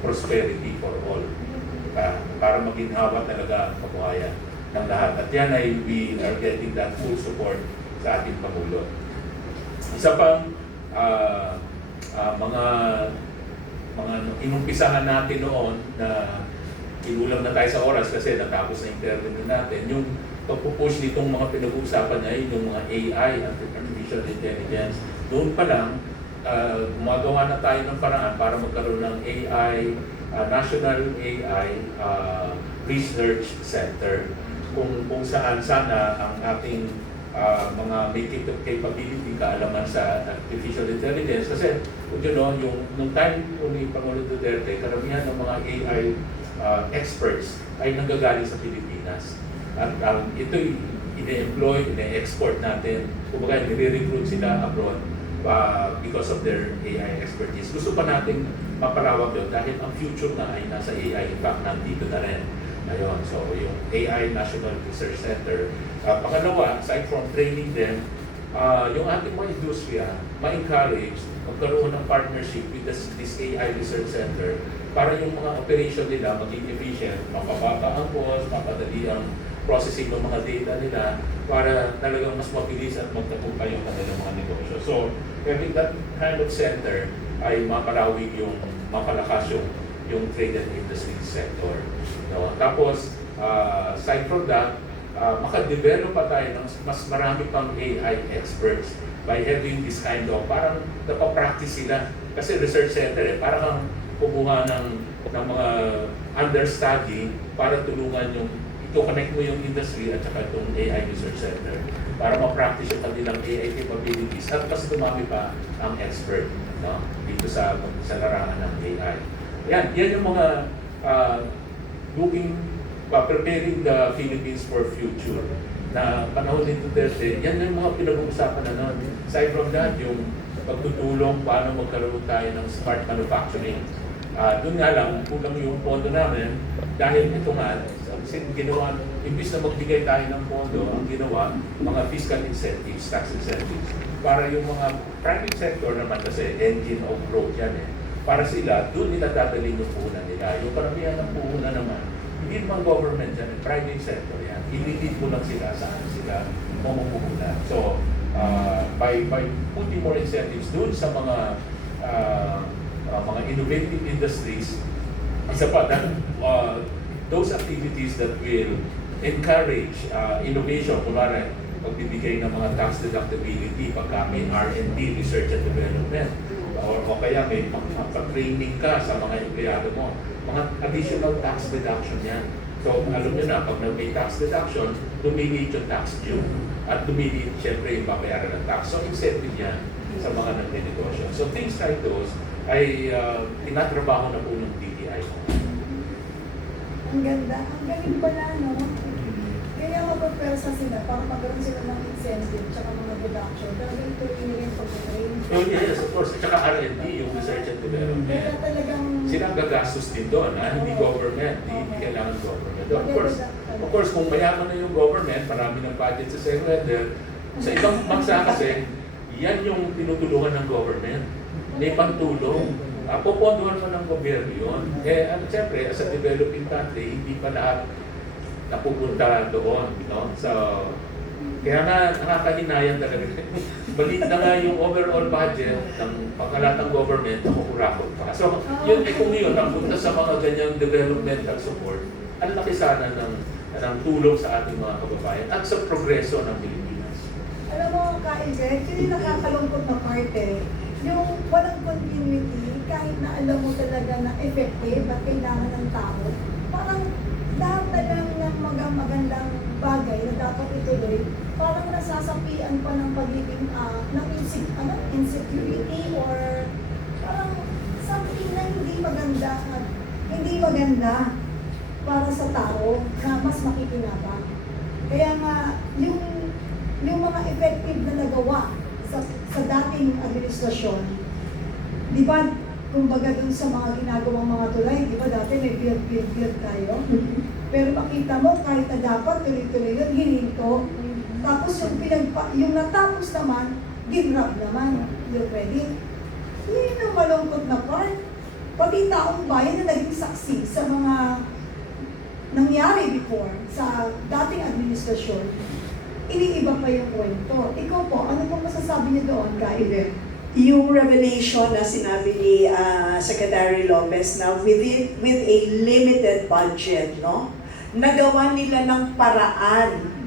prosperity for all. Para maginhawa talaga ang kabuhayan ng lahat. At yan ay we are getting that full support sa ating Pangulo. Isa pang mga inumpisahan natin noon na inulang na tayo sa oras kasi natapos na interview natin, yung pagpupush nitong mga pinag-uusapan ngayon, yung mga AI, Artificial Intelligence. Doon pa lang, gumagawa na tayo ng paraan para magkaroon ng AI, National AI Research Center, kung saan sana ang ating mga may capability, kaalaman sa artificial intelligence. Kasi nung time ni Pangulo Duterte, karamihan ng mga AI experts ay nanggagaling sa Pilipinas. At ito'y ine-employ, ine-export natin. Kumbaga, nire-recruit sila abroad because of their AI expertise. Gusto pa natin mapalawak yun dahil ang future na ay nasa AI. In fact, nandito na rin. Ayun, so yung AI National Research Center. Pangalawa, aside from training them, yung ating mga industriya, ma-encourage magkaroon ng partnership with this AI Research Center para yung mga operation nila maging efficient, mapababa ang cost, mapadali ang processing ng mga data nila para talagang mas mabilis at magtagumpay yung kanilang mga negosyo. So, having that kind of center ay mapalawig mapalakas yung trade and industry sector. No? Tapos, aside from that, makadevelop pa tayo ng mas marami pang AI experts by having this kind of, parang napapractice sila. Kasi research center parang kang kumuha ng mga understudy para tulungan connect mo yung industry at saka itong AI Research Center para ma-practice yung kanilang AI capabilities at mas dumami pa ang expert, no? Dito sa larangan ng AI. Yan yung mga preparing the Philippines for future na panahon ni Duterte. Yan yung mga pinag-uusapan na noon. Aside from that, yung pagtutulong paano magkaroon tayo ng smart manufacturing. Doon nga lang, kulang yung pondo namin dahil ito nga, ginawa, imbis na magbigay tayo ng pondo, ang ginawa, mga fiscal incentives, tax incentives, para yung mga private sector naman kasi engine of growth yan para sila, doon nila dadalhin yung puhunan nila. Yung karamihan ng puhunan naman, hindi naman government yan, private sector yan. Ililid mo lang sila saan sila mamumuhunan. So, by putting more incentives doon sa mga innovative industries, isa pa, those activities that will encourage innovation, kunwari, pagbibigay ng mga tax deductibility pagka may R&D, research and development, o kaya may training ka sa mga empleyado mo, mga additional tax deduction yan. So, alam nyo na, pag may tax deduction, lumiliit yung tax due. At lumiliit, syempre, yung babayaran ng tax. So, incentive yan sa mga nagninegosyo. So, things like those ay tinatrabaho na po ng DTI. Ang ganda. Ang galing pala, no? Kaya mapapwersa sila para magkaroon sila ng incentive tsaka mga deduction. Pero ito yung pag-train. Oh yes, of course. At saka R&D, yung research and development. Kaya talagang sila ang gagastos din doon, hindi government. Hindi kailangan government. Of course, kung mayaman na yung government, marami ng budget sa Senator. Sa ibang bansa kasi, yan yung tinutulungan ng government. May pantulong. Pupondohan mo ng gobyerno yun. Siyempre, as a developing country, hindi pa lahat napupunta doon. No? So, kaya nga, nakakahinayang talaga. Balit na nga yung overall budget ng pangkalatang government na kukurakot pa. So, yun, kung yun, napunta sa mga ganyang developmental support, ang laki sana ng tulong sa ating mga kababayan at sa progreso ng Pilipinas. alam mo, Ka-Ingrid, yung nakakalungkot na parte, yung walang continuity, kahit na alam mo talaga na effective at kailangan ng tao, parang lahat na lang ng magandang bagay na dapat ituloy, parang nasasapian pa ng pagiging ng insecurity or parang something na hindi maganda para sa tao na mas makikinabang. Kaya nga, yung mga effective na nagawa sa dating administrasyon, di ba, kumbaga dun sa mga ginagawang mga tulay, di ba dati may build tayo? Pero makita mo, kahit na dapat tuloy-tuloy yun, hininto. Tapos yung natapos naman, ginrab naman yung credit. Yun ang malungkot na part. pati taong bayan na naging saksi sa mga nangyari before sa dating administrasyon, iniiba pa yung kwento. Ikaw po, ano pong masasabi niyo doon, Kaiden? Yung revelation na sinabi ni Secretary Lopez na with a limited budget, no? Nagawa nila ng paraan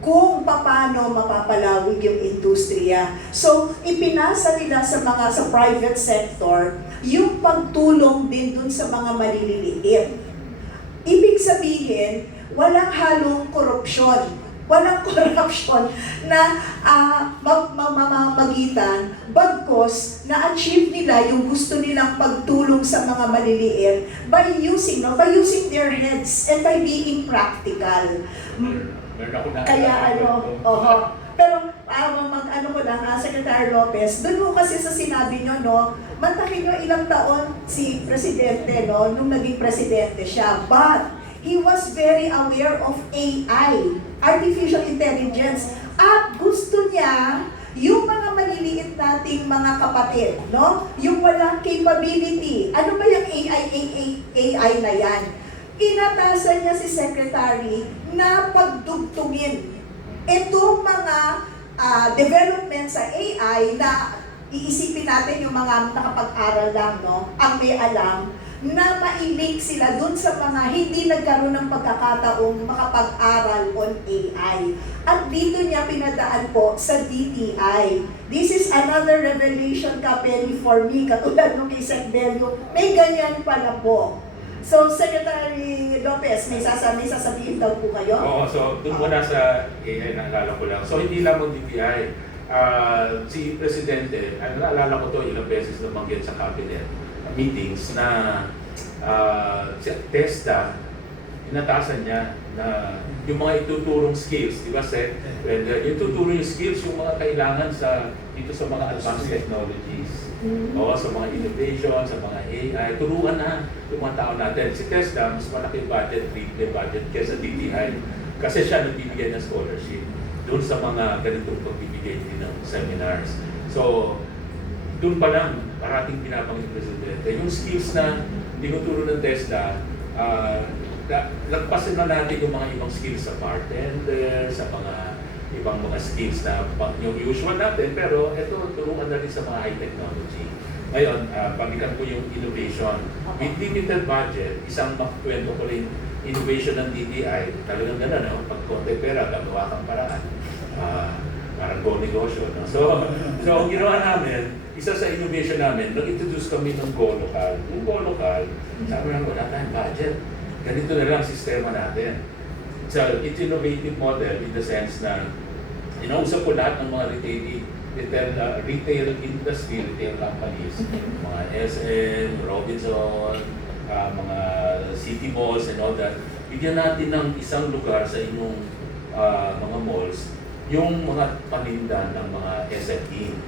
kung paano mapapalawig yung industriya. So, ipinasa nila sa private sector yung pagtulong din dun sa mga maliliit. Ibig sabihin, walang halong korupsyon. Walang corruption na mamamagitan, bagkos na-achieve nila yung gusto nilang pagtulong sa mga maliliit by using their heads and by being practical. Meron ako na. Kaya pero ano ko lang, Secretary Lopez, doon mo kasi sa sinabi nyo, no, matakin nyo ilang taon si Presidente, no, nung naging Presidente siya, but he was very aware of AI, artificial intelligence, at gusto niya yung mga maliliit nating mga kapatid, no? Yung walang capability. Ano ba yung AI na yan? Inatasan niya si Secretary na pagdugtungin itong mga development sa AI na iisipin natin yung mga nakapag-aral lang, no? Ang may alam, na ma-link sila dun sa mga hindi nagkaroon ng pagkakataong makapag-aral on AI. At dito niya pinadaan po sa DTI. This is another revelation, Kapeli, for me, katulad nung kay Sec. Bello, may ganyan pala po. So, Secretary Lopez, may sasabihin daw po kayo? Oo, so doon muna sa AI, naalala ko lang. So hindi lang mo DTI. Si Presidente, naalala ko to ilang beses na banggit sa cabinet meetings na si TESDA, inatasan niya na yung mga ituturong skills, di ba, Seth? And yung tuturo yung skills, yung mga kailangan dito sa mga advanced technologies. O sa mga innovation, sa mga AI, turuan na yung mga tao natin. Si TESDA, mas malaki budget, triple budget kesa DTI. Kasi siya nagbibigay ng scholarship doon sa mga ganitong pagbibigay din ng seminars. So, doon pa lang, parating pinapanggit ng Presidente. Yung skills na tinuturo ng TESDA, lagpasin na natin yung mga ibang skills sa bartender, sa mga ibang mga skills na yung usual natin, pero ito, turuan na rin sa mga high technology. Ngayon, pagkikan ko yung innovation. With limited budget, isang makwento ko rin innovation ng DTI, talagang gano'n, no? Pag konti pera, gagawa kang paraan. Parang go negosyo. No? So, ang ginawa namin, isa sa innovation namin, nag-introduce kami ng Go Local. Yung Go Local, sabi namin, wala tayong budget. Ganito na lang ang sistema natin. So, it's innovative model in the sense na inausap ko lahat ng mga retail industry, retail companies, mga SM, Robinson, mga city malls and all that. Bigyan natin ng isang lugar sa inyong mga malls yung mga paninda ng mga SME.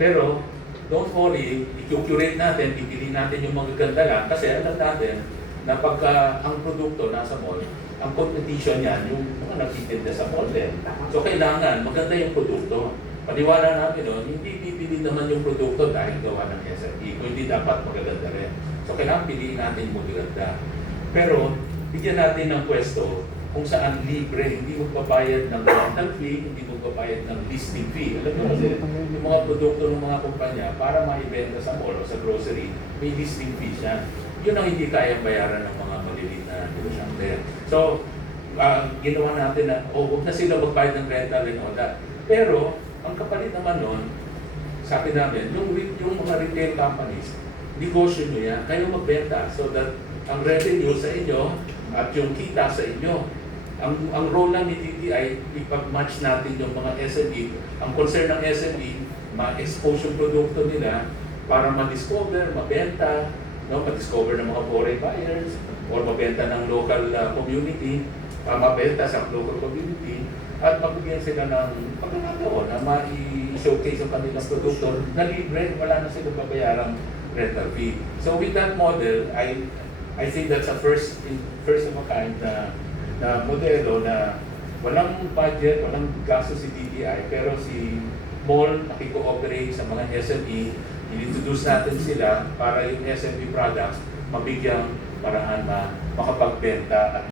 Pero, don't worry, i-curate natin, pipili natin yung mga ganda lang kasi alam natin na pagka ang produkto nasa mall, ang competition yan, yung mga nagtitinda sa mall din. So, kailangan maganda yung produkto. Paniwala natin nun, hindi pipili naman yung produkto dahil gawa ng SME, kung hindi dapat magaganda rin. So, kailangan piliin natin yung magaganda. Pero, bigyan natin ng pwesto kung saan libre, hindi magbabayad ng rental fee, hindi magbabayad ng listing fee. Alam mo kasi, yung mga produkto ng mga kumpanya, para maibenta sa mall o sa grocery, may listing fee siya. Yun ang hindi kayang bayaran ng mga maliliit na negosyante. So, ginawa natin na, huwag na sila magbayad ng rental and all that. Pero, ang kapalit naman nun, sabi namin, yung mga retail companies, negosyo nyo yan, kayo magbenta so that ang revenue sa inyo at yung kita sa inyo. Ang role lang ni DTI, ipag-match natin yung mga SME. Ang concern ng SME, ma-expose yung produkto nila para ma-discover, mabenta, no? Ma-discover ng mga foreign buyers or mabenta ng local community, mabenta sa local community at magbigyan sila ng pagkakataon na ma-showcase yung kanilang produkto na libre, wala na silang babayarang rental fee. So with that model, I think that's a first of a kind na modelo na walang budget, walang gasto si DTI, pero si mall nakiko-operate sa mga SME, in-introduce natin sila para yung SME products mabigyang paraan na makapagbenta at